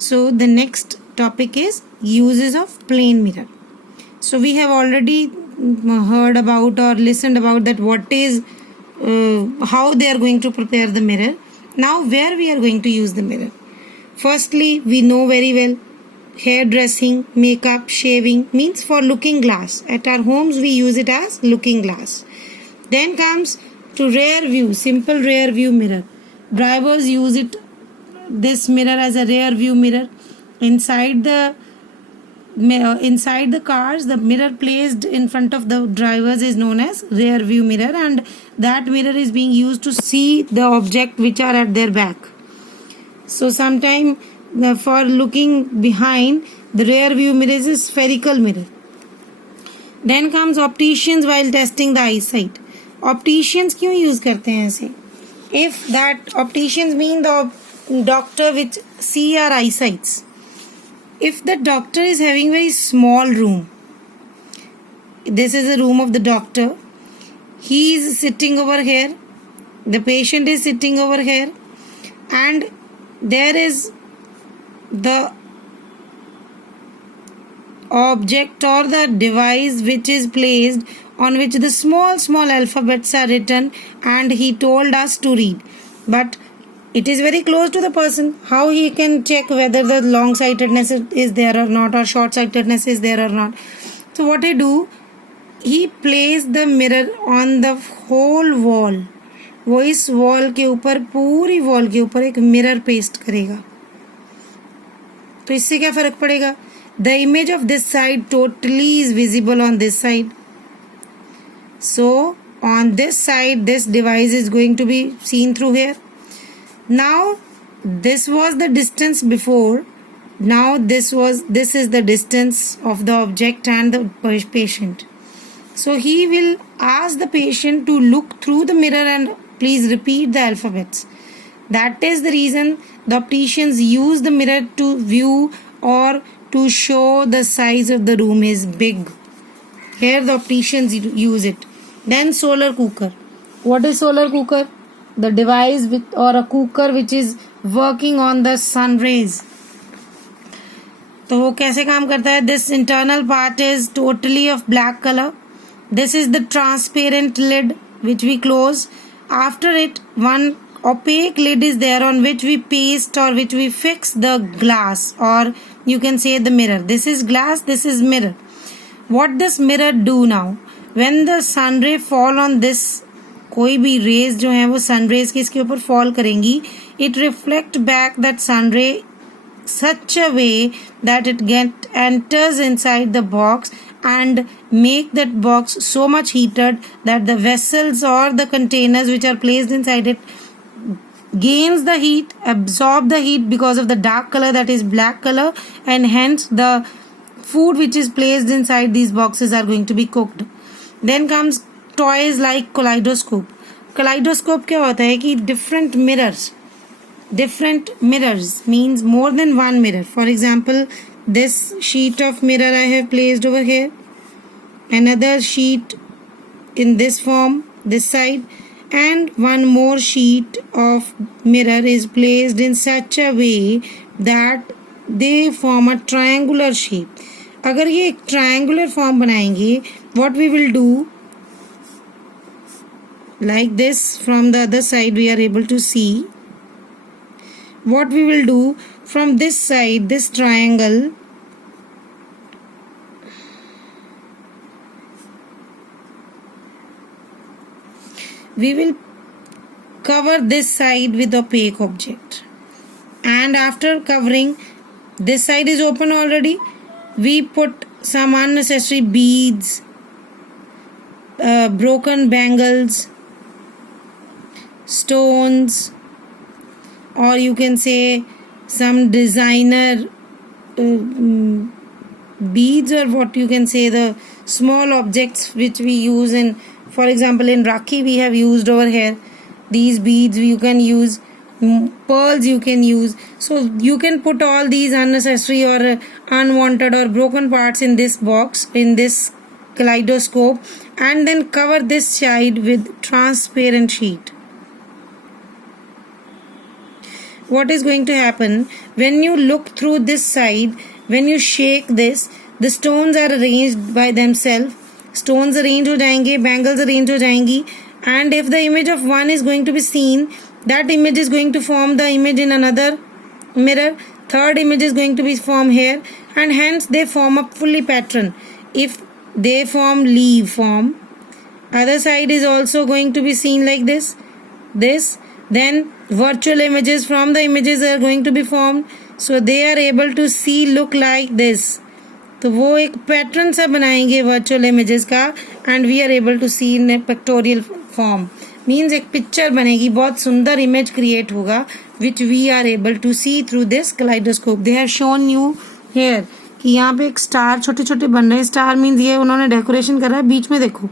So the next topic is uses of plane mirror. So we have already heard about or listened about that what is how they are going to prepare the mirror. Now where we are going to use the mirror. Firstly, we know very well hairdressing, makeup, shaving means for looking glass. At our homes we use it as looking glass. Then comes to rear view, simple rear view mirror. Drivers use this mirror as a rear view mirror. Inside the cars, the mirror placed in front of the drivers is known as rear view mirror, and that mirror is being used to see the object which are at their back. So sometime for looking behind, the rear view mirror is a spherical mirror. Then comes opticians while testing the eyesight. Opticians क्यों use करते हैं ऐसे? If that opticians mean the doctor which see our eyesights. If the doctor is having very small room, this is the room of the doctor, he is sitting over here, the patient is sitting over here, and there is the object or the device which is placed on which the small alphabets are written, and he told us to read, but it is very close to the person. How he can check whether the long sightedness is there or not, or short sightedness is there or not? So what he do, he place the mirror on the whole wall. वो इस wall के ऊपर, पूरी wall के ऊपर एक mirror paste करेगा. तो इससे क्या फर्क पड़ेगा? The image of this side totally is visible on this side. So on this side, this device is going to be seen through here. Now this was the distance before. Now this is the distance of the object and the patient. So he will ask the patient to look through the mirror and please repeat the alphabets. That is the reason the opticians use the mirror to view or to show the size of the room is big. Here the opticians use it. Then solar cooker. What is solar cooker? The device or a cooker which is working on the sun rays. तो वो कैसे काम करता है? This internal part is totally of black color. This is the transparent lid which we close. After it, one opaque lid is there on which we paste or which we fix the glass, or you can say the mirror. This is glass, this is mirror. What this mirror do now? When the sun ray fall on this, कोई भी raise जो हैं वो sun rays के इसके ऊपर fall करेंगी, it reflect back that sun ray such a way that it enters inside the box and make that box so much heated that the vessels or the containers which are placed inside it gains the heat, absorb the heat because of the dark color, that is black color, and hence the food which is placed inside these boxes are going to be cooked. Then comes toys like kaleidoscope. Kaleidoscope क्या होता है कि different mirrors means more than one mirror. For example, this sheet of mirror I have placed over here, another sheet in this form, this side, and one more sheet of mirror is placed in such a way that they form a triangular shape. अगर ये एक triangular form बनाएंगे, what we will do, like this, from the other side we are able to see. What we will do, from this side, this triangle, we will cover this side with opaque object, and after covering, this side is open already, we put some unnecessary beads, broken bangles, stones, or you can say some designer beads, or what you can say, the small objects which we use in, for example, in Rakhi we have used over here these beads. You can use pearls, you can use. So you can put all these unnecessary or unwanted or broken parts in this box, in this kaleidoscope, and then cover this side with transparent sheet. what is going to happen when you look through this side, when you shake this, the stones are arranged by themselves. Stones arrange हो जाएंगे, bangles arrange हो जाएंगी, and if the image of one is going to be seen, that image is going to form the image in another mirror. Third image is going to be formed here, and hence they form a fully pattern. If they form leaf form, other side is also going to be seen like this, then virtual images from the images are going to be formed, so they are able to see look like this. तो वो एक pattern सा बनाएंगे virtual images का, and we are able to see in pictorial form. Means एक picture बनेगी, बहुत सुंदर इमेज क्रिएट होगा, which we are able to see through this kaleidoscope. They have shown you here कि यहाँ पे एक स्टार छोटे छोटे बन रहे हैं. स्टार मीन्स ये उन्होंने डेकोरेशन करा है. बीच में देखो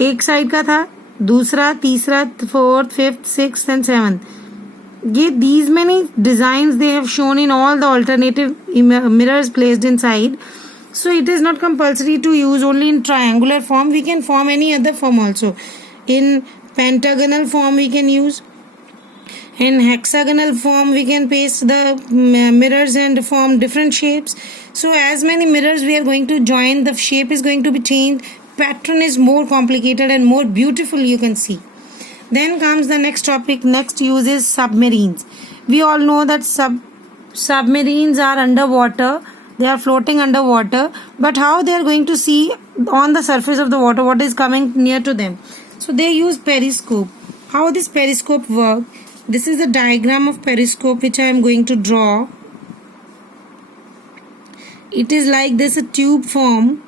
एक साइड का था, दूसरा, तीसरा, fourth, fifth, sixth and seventh. ये these many designs they have shown in all the alternative mirrors placed inside. So it is not compulsory to use only in triangular form. We can form any other form also. In pentagonal form we can use. In hexagonal form we can paste the mirrors and form different shapes. So as many mirrors we are going to join, the shape is going to be changed. Pattern is more complicated and more beautiful, you can see. Then comes the next topic. Next use is submarines. We all know that submarines are underwater. They are floating underwater. But how they are going to see on the surface of the water what is coming near to them? So they use periscope. How this periscope work? This is the diagram of periscope which I am going to draw. It is like this, a tube form.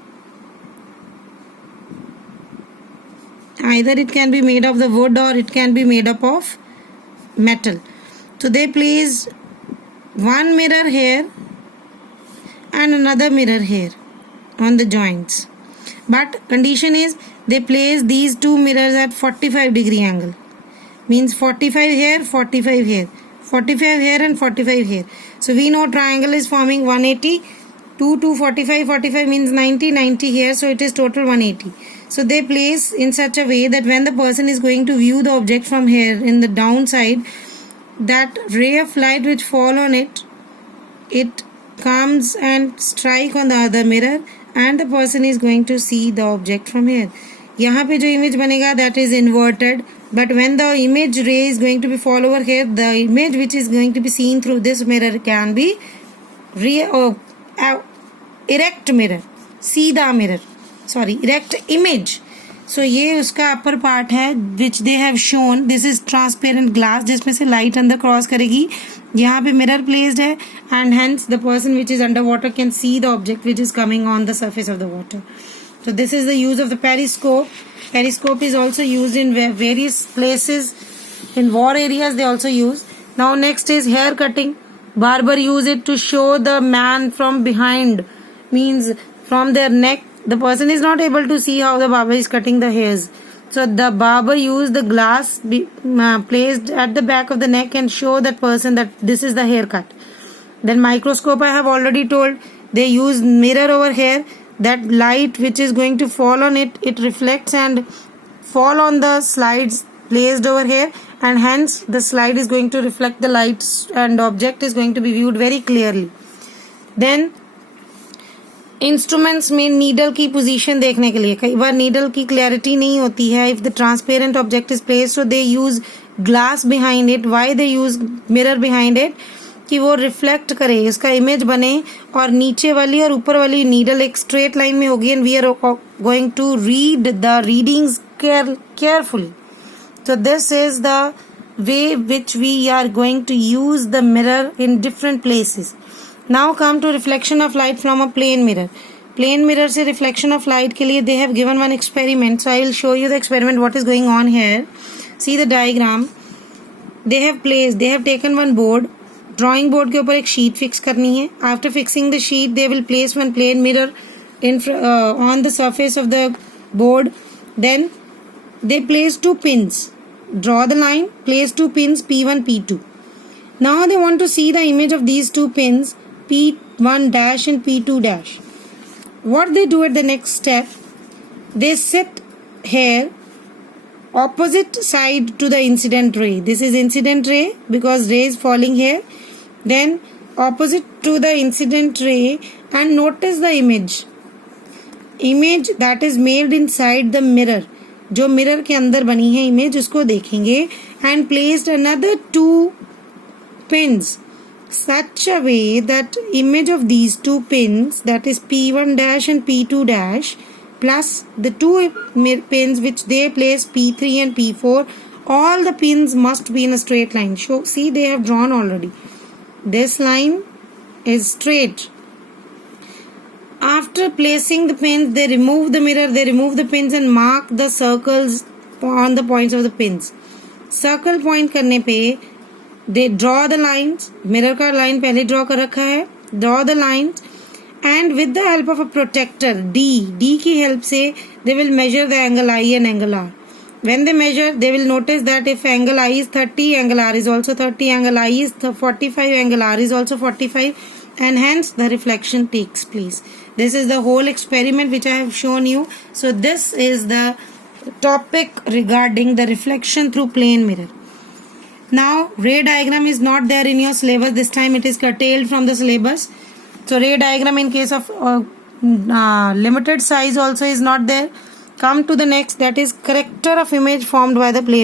Either it can be made of the wood or it can be made up of metal. So they place one mirror here and another mirror here on the joints. But condition is they place these two mirrors at 45-degree angle. Means 45 here, 45 here, 45 here and 45 here. So we know triangle is forming 180. 2 to 45, 45 means 90, 90 here. So it is total 180. So they place in such a way that when the person is going to view the object from here in the downside, that ray of light which fall on it, it comes and strike on the other mirror and the person is going to see the object from here. यहाँ पे जो image बनेगा that is inverted, but when the image ray is going to be fall over here, the image which is going to be seen through this mirror can be erect mirror, सीधा mirror, sorry, erect image. So ये उसका upper part है which they have shown. This is transparent glass जिसमें से light अंदर cross करेगी. यहाँ पे mirror placed है and hence the person which is underwater can see the object which is coming on the surface of the water. So this is the use of the periscope. Periscope is also used in various places. In war areas they also use. Now next is hair cutting. Barber use it to show the man from behind. Means from their neck. The person is not able to see how the barber is cutting the hairs. So the barber used the glass placed at the back of the neck and show that person that this is the haircut. Then microscope I have already told. They use mirror over here. That light which is going to fall on it, it reflects and fall on the slides placed over here, and hence the slide is going to reflect the lights and object is going to be viewed very clearly. Then instruments में needle की position देखने के लिए कई बार needle की clarity नहीं होती है. If the transparent object is placed so they use glass behind it. Why they use mirror behind it? कि वो रिफ्लेक्ट करे, इसका इमेज बने और नीचे वाली और ऊपर वाली नीडल एक स्ट्रेट लाइन में होगी. And we are going to read the readings carefully. So this is the way which we are going to use the mirror in different places. Now come to reflection of light from a plane mirror. Plane mirror से reflection of light के लिए they have given one experiment. So I will show you the experiment what is going on here. See the diagram. They have taken one board. Drawing board के ऊपर एक sheet fix करनी है. After fixing the sheet they will place one plane mirror on the surface of the board. Then they place two pins. Draw the line, place two pins P1, P2. Now they want to see the image of these two pins P1 dash and P2 dash. What they do at the next step, they sit here opposite side to the incident ray. This is incident ray because ray is falling here. Then opposite to the incident ray, and notice the image that is made inside the mirror. जो mirror के अंदर बनी है image उसको देखेंगे. And placed another 2 pins such a way that image of these 2 pins, that is P1 dash and P2 dash, plus the 2 pins which they place P3 and P4, all the pins must be in a straight line. See, they have drawn already. This line is straight. After placing the pins, they remove the mirror, they remove the pins and mark the circles on the points of the pins. Circle point करने पे they draw the lines. Mirror का line पहले draw कर रखा है. Draw the lines and with the help of a protractor D की help से they will measure the angle I and angle R. When they measure, they will notice that if angle I is 30, angle R is also 30, angle I is 45, angle R is also 45, and hence the reflection takes place. This is the whole experiment which I have shown you. So this is the topic regarding the reflection through plane mirror. Now ray diagram is not there in your syllabus. This time it is curtailed from the syllabus. So ray diagram in case of limited size also is not there. Come to the next, that is character of image formed by the plane.